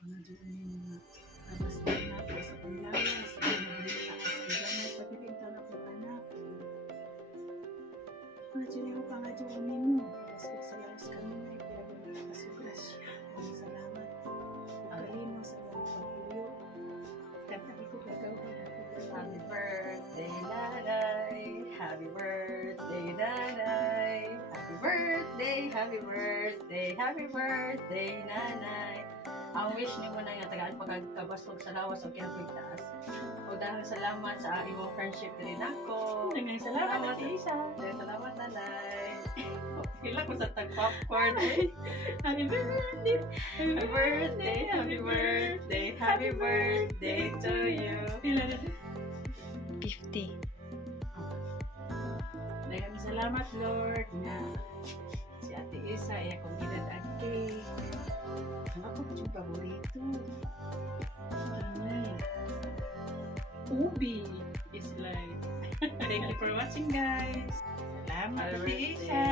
pangadyo ni tapos na po sa panglawas sa panglawas sa gamay pagpipinta na po anak pangadyo ni mo pangadyo ni mo tapos sa lawas kami na ipinagawin na kasugrasya salamat kalino sa mga pagpuyo katabi ko gagawin Happy birthday, Nanay! Happy birthday, Nanay! Happy birthday, happy birthday, happy birthday, Nanay! Ang wish ni mo na nga tagaan pagkabasog sa lawas o kinapigtaas. O dahil salamat sa imong friendship rin ako. salamat Ate Isa Salamat, Nanay! Kila ko sa tag-popcorn. happy birthday Happy birthday, happy birthday, happy birthday to you! 50. Daghang salamat Lord na si Ate Isa ay akong ginadagke. Ano ko pa yung paborito? Ubi is like. Thank you for watching guys. Salamat Ate Isa.